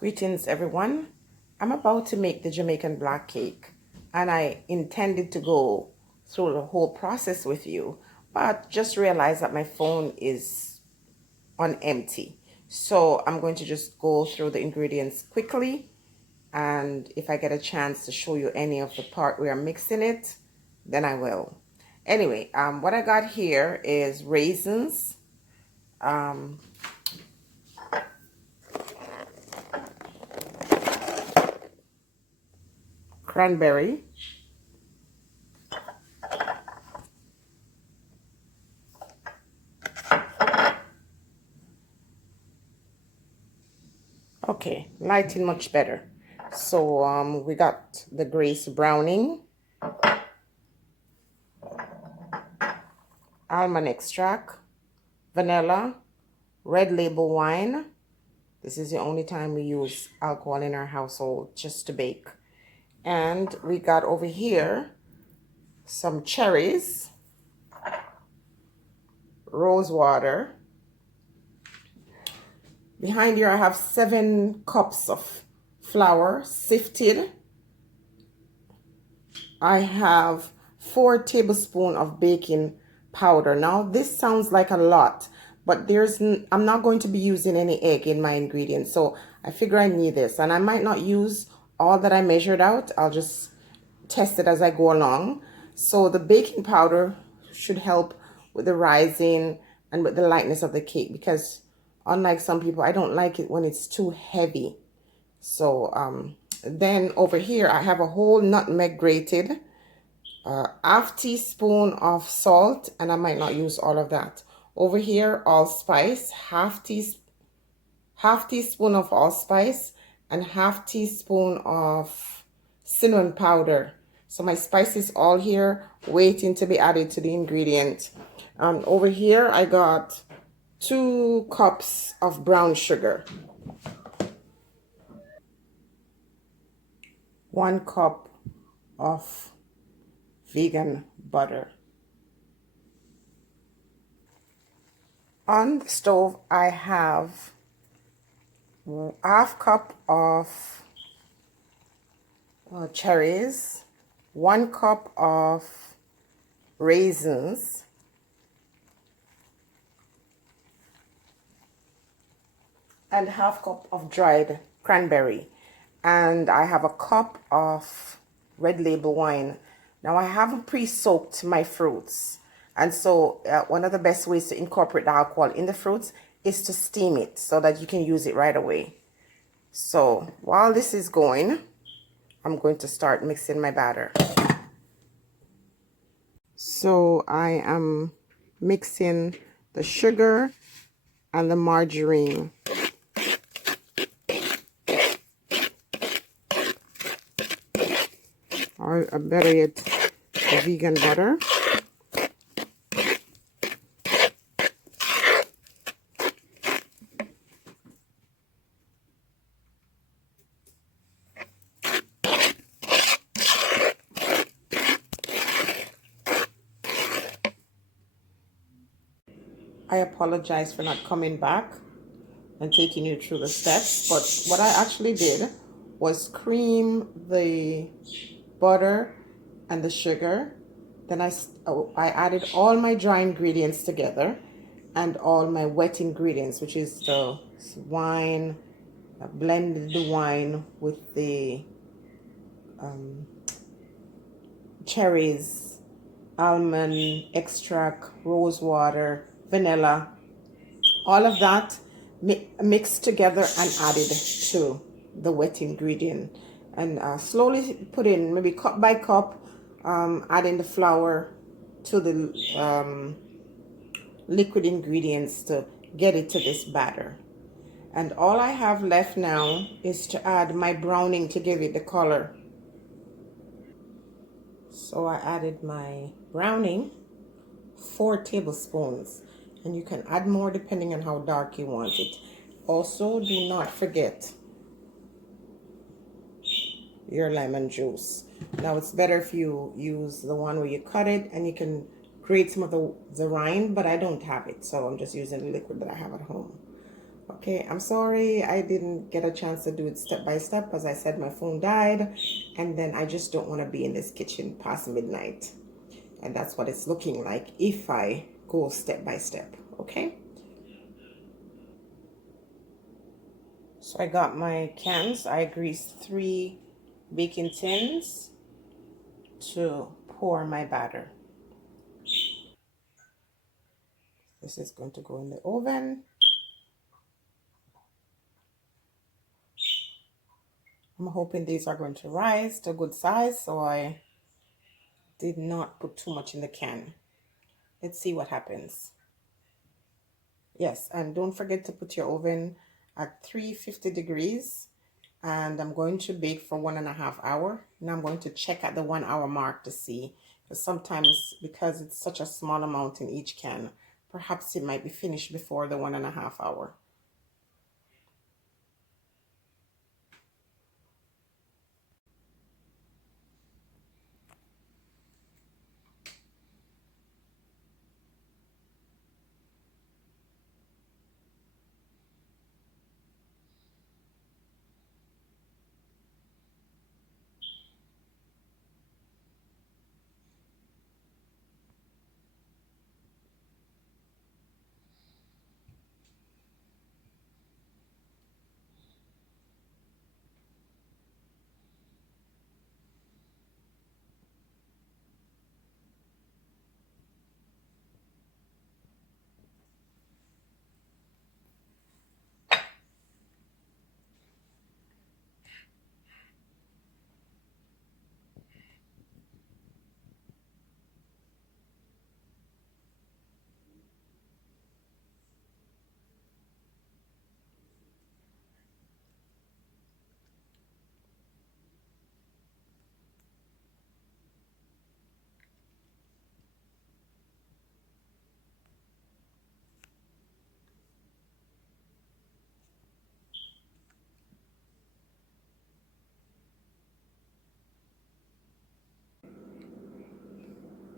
Greetings everyone. I'm about to make the Jamaican black cake and I intended to go through the whole process with you, but just realized that my phone is on empty. So I'm going to just go through the ingredients quickly, and if I get a chance to show you any of the part where I'm mixing it, then I will. Anyway, what I got here is raisins, cranberry, okay, lighting much better. So we got the Grace Browning, almond extract, vanilla, red label wine. This is the only time we use alcohol in our household, just to bake. And we got over here some cherries, rose water. Behind here I have 7 cups of flour sifted. I have 4 tablespoons of baking powder. Now this sounds like a lot, but I'm not going to be using any egg in my ingredients, so I figure I need this, and I might not use all that I measured out. I'll just test it as I go along. So the baking powder should help with the rising and with the lightness of the cake, because unlike some people, I don't like it when it's too heavy. So then over here I have a whole nutmeg grated, half teaspoon of salt, and I might not use all of that. Over here, allspice, half teaspoon of allspice, and half teaspoon of cinnamon powder. So my spice is all here, waiting to be added to the ingredient. Over here I got 2 cups of brown sugar, 1 cup of vegan butter. On the stove I have half cup of cherries, 1 cup of raisins, and half cup of dried cranberry, and I have a cup of red label wine. Now I haven't pre-soaked my fruits, and so one of the best ways to incorporate the alcohol in the fruits is to steam it so that you can use it right away. So while this is going, I'm going to start mixing my batter. So I am mixing the sugar and the margarine. Or better yet, the vegan butter. I apologize for not coming back and taking you through the steps, but what I actually did was cream the butter and the sugar. Then I added all my dry ingredients together and all my wet ingredients, which is the wine. I blended the wine with the cherries, almond extract, rose water, vanilla, all of that mixed together and added to the wet ingredient, and slowly put in, maybe cup by cup, adding the flour to the liquid ingredients to get it to this batter. And all I have left now is to add my browning to give it the color. So I added my browning, 4 tablespoons, and you can add more depending on how dark you want it. Also, do not forget your lemon juice. Now it's better if you use the one where you cut it and you can grate some of the rind, but I don't have it, so I'm just using the liquid that I have at home. Okay, I'm sorry I didn't get a chance to do it step by step. As I said, my phone died, and then I just don't want to be in this kitchen past midnight. And that's what it's looking like if I go step by step. Okay, so I got my cans. I greased 3 baking tins to pour my batter. This is going to go in the oven. I'm hoping these are going to rise to a good size, so I did not put too much in the can. Let's see what happens. Yes, and don't forget to put your oven at 350 degrees. And I'm going to bake for 1.5 hours. Now I'm going to check at the 1 hour mark to see, because sometimes, because it's such a small amount in each can, perhaps it might be finished before the 1.5 hours.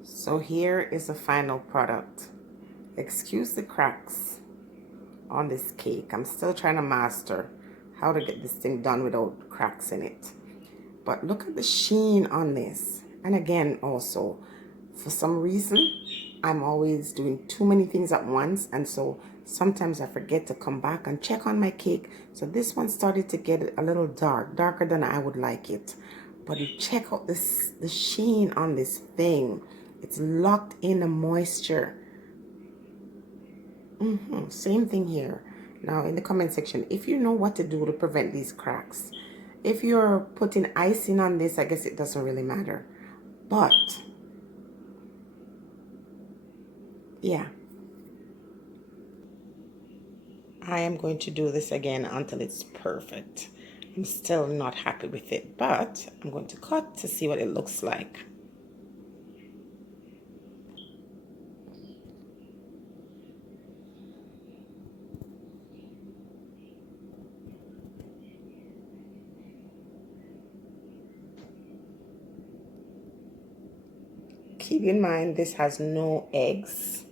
So here is the final product. Excuse the cracks on this cake. I'm still trying to master how to get this thing done without cracks in it. But look at the sheen on this. And again, also, for some reason, I'm always doing too many things at once. And so sometimes I forget to come back and check on my cake. So this one started to get a little dark, darker than I would like it. But you check out this, the sheen on this thing. It's locked in the moisture. Same thing here. Now in the comment section, if you know what to do to prevent these cracks. If you're putting icing on this, I guess it doesn't really matter. But yeah, I am going to do this again until it's perfect. I'm still not happy with it, but I'm going to cut to see what it looks like. Keep in mind this has no eggs,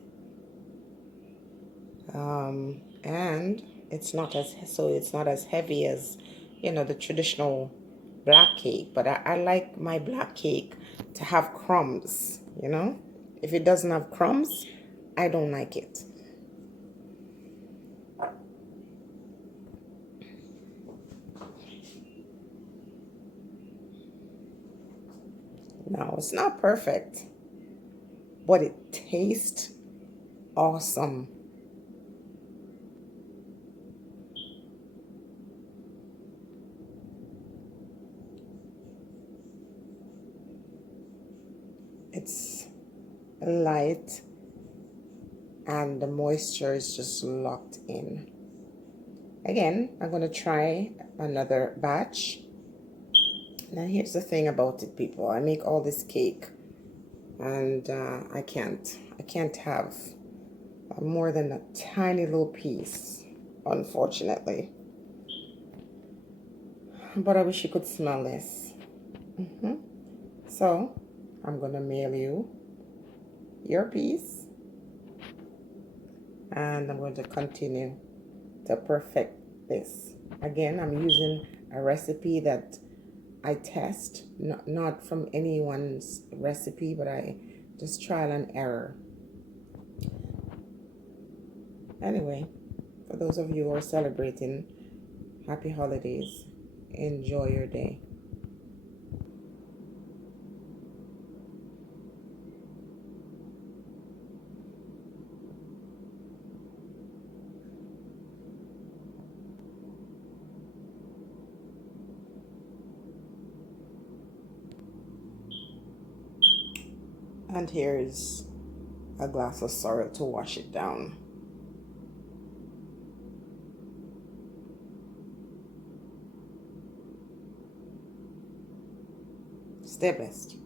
and it's not as heavy as, you know, the traditional black cake. But I like my black cake to have crumbs, you know. If it doesn't have crumbs, I don't like it. No, it's not perfect, but it tastes awesome. It's light and the moisture is just locked in. Again, I'm going to try another batch. Now here's the thing about it, people. I make all this cake and I can't have more than a tiny little piece, unfortunately. But I wish you could smell this. So I'm gonna mail you your piece, and I'm going to continue to perfect this. Again, I'm using a recipe that I test, not from anyone's recipe, but I just trial and error. Anyway, for those of you who are celebrating, happy holidays. Enjoy your day. And here's a glass of sorrel to wash it down. Stay blessed.